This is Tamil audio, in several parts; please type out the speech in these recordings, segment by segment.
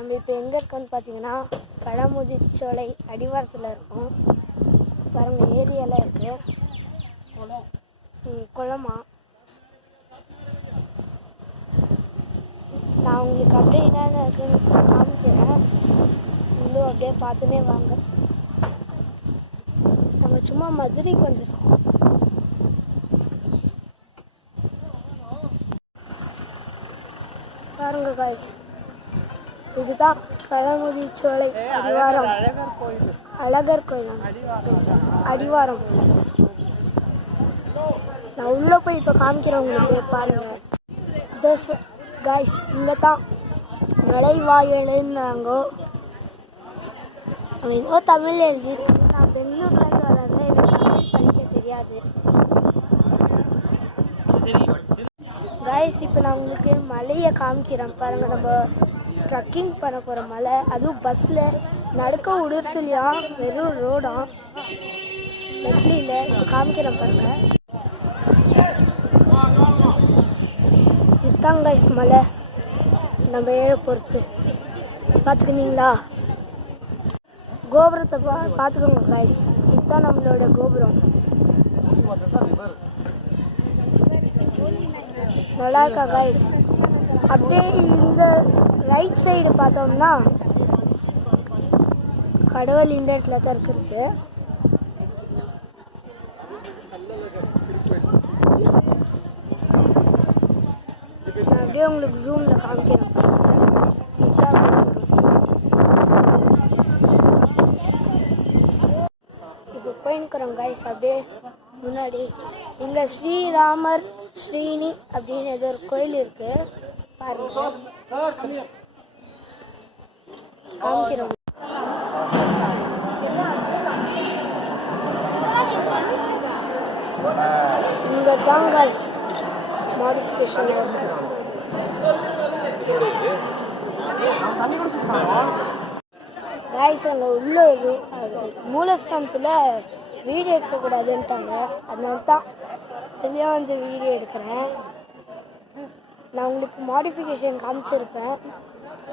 நம்ம இப்போ எங்கே இருக்கோன்னு பார்த்தீங்கன்னா பழமுதிர்ச்சோலை அடிவாரத்தில் இருக்கோம். பாருங்கள் ஏரியெல்லாம் இருக்குது. குளமா நான் உங்களுக்கு அப்படியே என்னென்ன இருக்குன்னு காமிக்கிறேன். இன்னும் அப்படியே பார்த்துனே வாங்க. நம்ம சும்மா மதுரைக்கு வந்திருக்கோம். பாருங்க காய்ஸ், இதுதான் பழமுதிர்ச்சோலை அடிவாரம், அழகர் கோயில் அடிவாரம். நான் உள்ளே போய் இப்போ காமிக்கிறேன் உங்களுக்கு. பாருங்க காய்ஸ், இங்கே தான் மலைவாயலுன்னாங்கோ. ஏதோ தமிழ் எழுதிருக்கு. நான் பெங்களூர்லேருந்து வரேன், எனக்கு தமிழ் படிக்க தெரியாது. காய்ஸ், இப்போ நான் உங்களுக்கு மலையை காமிக்கிறேன். பாருங்கள், நம்ம ட்ரக்கிங் பண்ண போகிற மலை, அதுவும் பஸ்ஸில் நடக்க விடுறதுலையா, வெறும் ரோடா நெட்லியில் காமிக்கிறேன். பாருங்கள், இதுதான் காய்ஸ் மலை. நம்ம ஏழை பொறுத்து பார்த்துக்கினீங்களா? கோபுரத்தை பார்த்துக்கோங்க காய்ஸ். இதுதான் நம்மளோட கோபுரம். நல்லா இருக்கா காய்ஸ்? அப்படியே இந்த ரைட் சைடு பார்த்தோம்னா கடவுள் இந்த இடத்துல தான் இருக்கிறது. நான் அப்படியே உங்களுக்கு ஜூமில் காமிக்கிறேன். இப்போ போயின்னுக்குறோம் காய்ஸ். அப்படியே முன்னாடி இங்கே ஸ்ரீராமர் ஸ்ரீனி அப்படின்னு ஏதோ ஒரு கோயில் இருக்கு. பாருங்க, காமிக்கிறோம். இங்கே தான் காய்ஸ் மாடிஃபிகேஷன் காய்ஸ். அங்கே உள்ள மூலஸ்தானத்தில் வீடியோ எடுக்கக்கூடாதுன்ட்டாங்க. அதனால தான் வெளியே வந்து வீடியோ எடுக்கிறேன். நான் உங்களுக்கு மாடிஃபிகேஷன் காமிச்சிருப்பேன்.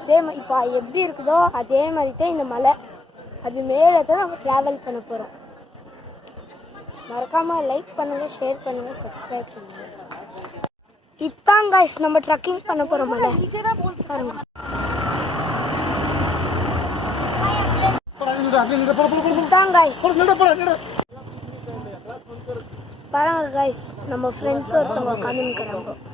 சேம் இப்போ எப்படி இருக்குதோ அதே மாதிரி தான் இந்த மலை. அது மேலே தான் நம்ம ட்ராவல் பண்ண போகிறோம். மறக்காமல் லைக் பண்ணுங்கள், ஷேர் பண்ணுங்கள், சப்ஸ்கிரைப் பண்ணுங்கள். இதுதான் காய்ஸ் நம்ம ட்ரக்கிங் பண்ண போகிற மலை. பாருங்க, இதுதான் காய்ஸ். பாருங்க காய்ஸ், நம்ம ஃப்ரெண்ட்ஸ் ஒருத்தவங்க உட்காந்துருக்குறாங்க.